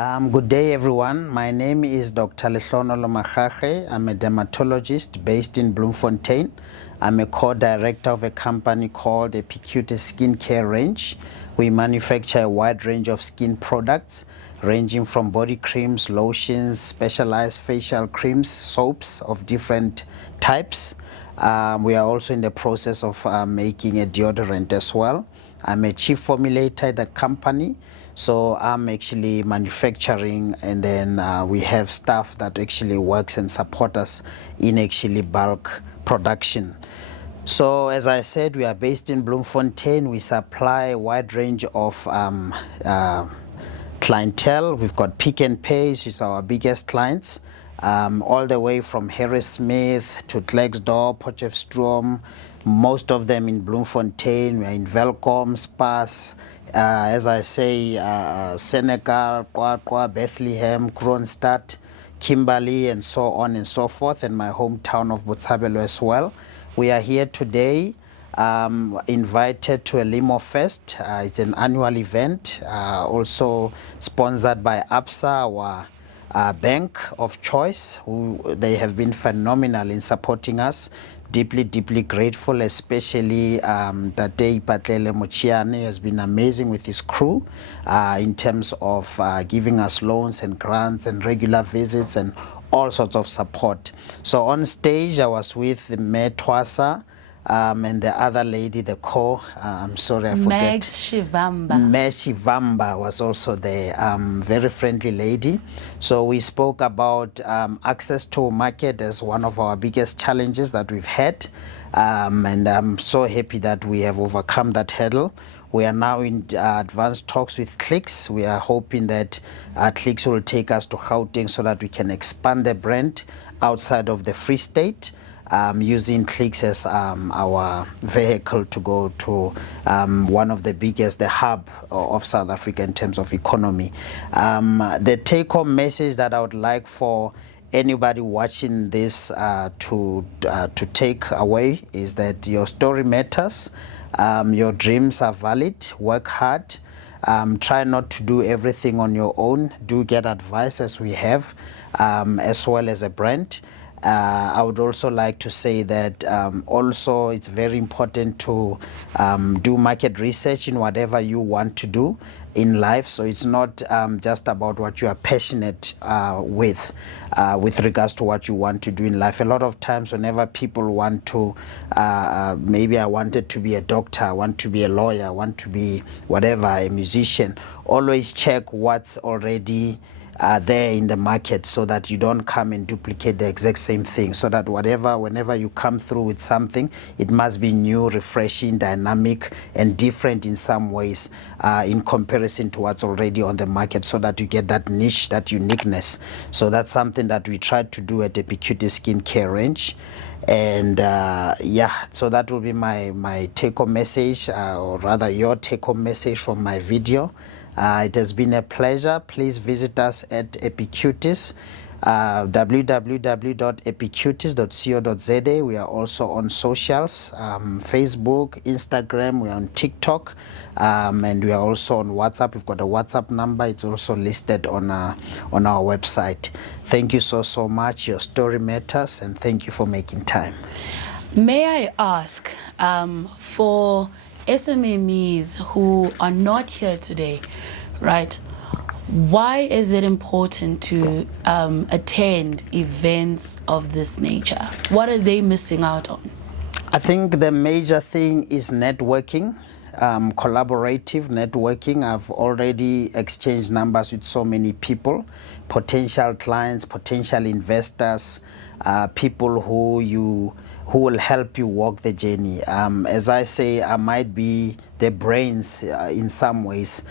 Good day, everyone. My name is Dr. Lehlohonolo Makhakhe. I'm a dermatologist based in Bloemfontein. I'm a co-director of a company called EPICUTIS Skin Care Range. We manufacture a wide range of skin products, ranging from body creams, lotions, specialized facial creams, soaps of different types. We are also in the process of making a deodorant as well. I'm a chief formulator at the company, so I'm actually manufacturing, and then we have staff that actually works and support us in actually bulk production. So as I said, we are based in Bloemfontein. We supply a wide range of clientele. We've got Pick n Pay, which is our biggest clients, all the way from Harris Smith to Klerksdorp, Potchefstroom, most of them in Bloemfontein. We are in Welkom, Spas, as I say, Senegal, Qwaqwa, Bethlehem, Kroonstad, Kimberley, and so on and so forth, and my hometown of Botshabelo as well. We are here today invited to a Lemo Fest. It's an annual event, also sponsored by ABSA, our bank of choice, they have been phenomenal in supporting us. Deeply grateful, especially Tate Ipatlele Mochiane has been amazing with his crew in terms of giving us loans and grants and regular visits and all sorts of support. So on stage, I was with the Mayor Twasa and the other lady, the I'm sorry, I forget. Meg Shivamba. Meg Shivamba was also there, very friendly lady. So we spoke about access to market as one of our biggest challenges that we've had. And I'm so happy that we have overcome that hurdle. We are now in advanced talks with Clicks. We are hoping that Clicks will take us to Gauteng so that we can expand the brand outside of the Free State. Using Clicks as our vehicle to go to one of the biggest, the hub of South Africa in terms of economy. The take-home message that I would like for anybody watching this to take away is that your story matters, your dreams are valid, work hard, try not to do everything on your own, do get advice as we have, as well as a brand. I would also like to say that also it's very important to do market research in whatever you want to do in life. So it's not just about what you are passionate with regards to what you want to do in life. A lot of times whenever people want to, maybe I wanted to be a doctor, I want to be a lawyer, I want to be whatever, a musician, always check what's already there in the market so that you don't come and duplicate the exact same thing, so that whenever you come through with something, it must be new, refreshing, dynamic, and different in some ways in comparison to what's already on the market, so that you get that niche, that uniqueness. So that's something that we try to do at the EPICUTIS Skin Care Range. And yeah, so that will be my take-home message, or rather your take-home message from my video. It has been a pleasure. Please visit us at EPICUTIS, www.epicutis.co.za. We are also on socials, Facebook, Instagram, we're on TikTok, and we are also on WhatsApp. We've got a WhatsApp number. It's also listed on our website. Thank you so much. Your story matters, and thank you for making time. May I ask, for SMMEs who are not here today, right? Why is it important to attend events of this nature? What are they missing out on? I think the major thing is networking, collaborative networking. I've already exchanged numbers with so many people, potential clients, potential investors, people who will help you walk the journey. As I say, I might be the brains in some ways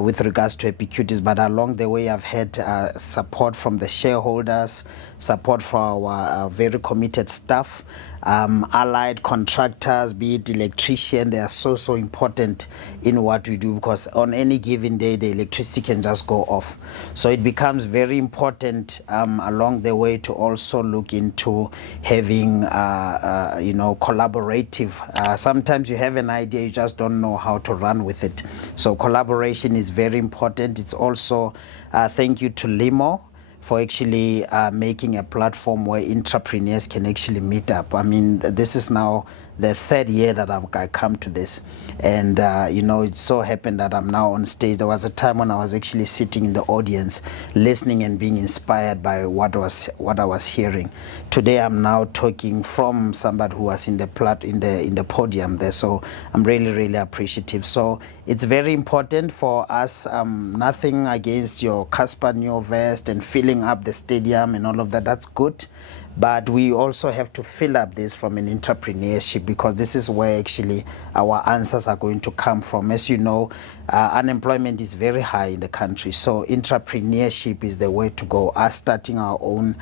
with regards to EPICUTIS, but along the way I've had support from the shareholders, support from our very committed staff, allied contractors, be it electrician. They are so important in what we do, because on any given day the electricity can just go off. So it becomes very important along the way to also look into having collaborative. Sometimes you have an idea, you just don't know know how to run with it. So collaboration is very important. It's also thank you to Lemo for actually making a platform where entrepreneurs can actually meet up. I mean, this is now the third year that I come to this, and it so happened that I'm now on stage. There was a time when I was actually sitting in the audience, listening and being inspired by what I was hearing. Today I'm now talking from somebody who was in the podium there. So I'm really appreciative. So it's very important for us. Nothing against your Casper New Vest and filling up the stadium and all of that. That's good. But we also have to fill up this from an entrepreneurship, because this is where actually our answers are going to come from. As you know, unemployment is very high in the country, so entrepreneurship is the way to go. Us starting our own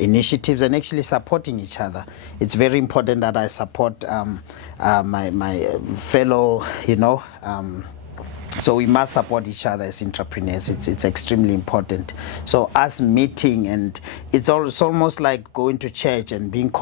initiatives and actually supporting each other. It's very important that I support my fellow, so we must support each other as entrepreneurs. It's extremely important. So us meeting, and it's almost like going to church and being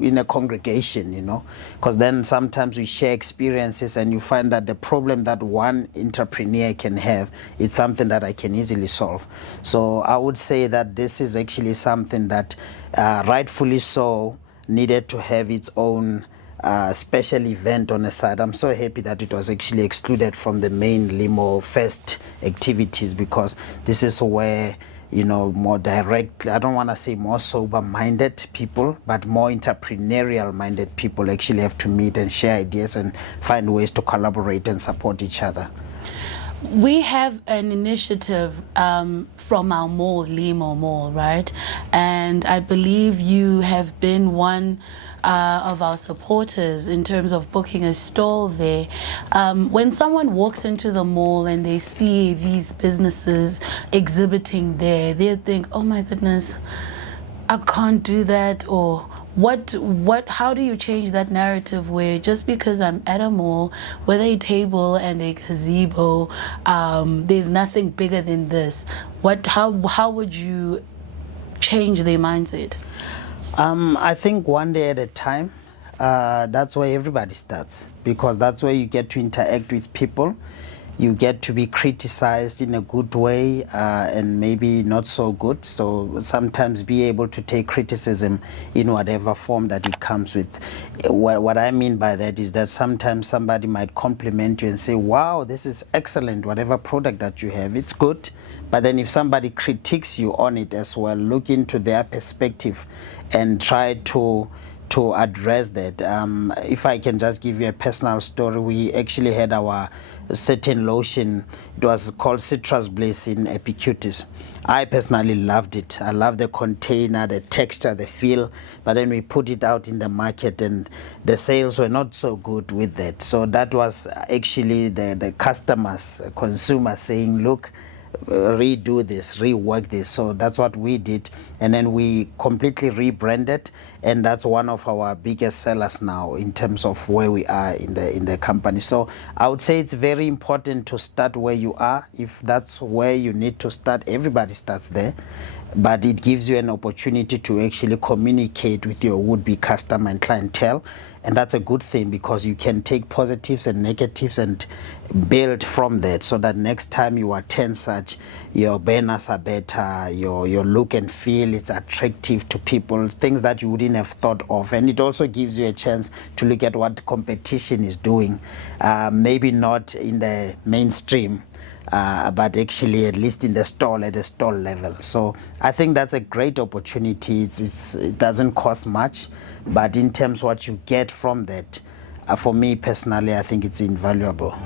in a congregation, because then sometimes we share experiences, and you find that the problem that one entrepreneur can have is something that I can easily solve. So I would say that this is actually something that rightfully so needed to have its own special event on the side. I'm so happy that it was actually excluded from the main Lemo Fest activities, because this is where more direct, I don't want to say more sober-minded people, but more entrepreneurial-minded people actually have to meet and share ideas and find ways to collaborate and support each other. We have an initiative from our mall, Lemo Mall, right? And I believe you have been one of our supporters in terms of booking a stall there. When someone walks into the mall and they see these businesses exhibiting there, they think, oh my goodness, I can't do that, or how do you change that narrative where just because I'm at a mall with a table and a gazebo, there's nothing bigger than this? How would you change their mindset? I think one day at a time. That's where everybody starts, because that's where you get to interact with people. You get to be criticized in a good way and maybe not so good. So sometimes be able to take criticism in whatever form that it comes with. What I mean by that is that sometimes somebody might compliment you and say, wow, this is excellent, whatever product that you have, it's good. But then if somebody critiques you on it as well, look into their perspective and try to address that. If I can just give you a personal story, we actually had our certain lotion. It was called Citrus Bliss in EPICUTIS. I personally loved it. I love the container, the texture, the feel. But then we put it out in the market, and the sales were not so good with that. So that was actually the customers, consumers saying, look, redo this, rework this. So that's what we did, and then we completely rebranded, and that's one of our biggest sellers now in terms of where we are in the company. So I would say it's very important to start where you are. If that's where you need to start, everybody starts there, but it gives you an opportunity to actually communicate with your would-be customer and clientele. And that's a good thing, because you can take positives and negatives and build from that, so that next time you attend such, your banners are better, your look and feel, it's attractive to people, things that you wouldn't have thought of. And it also gives you a chance to look at what competition is doing, maybe not in the mainstream, but actually at least in the stall, at the stall level. So I think that's a great opportunity. It doesn't cost much, but in terms of what you get from that, for me personally, I think it's invaluable.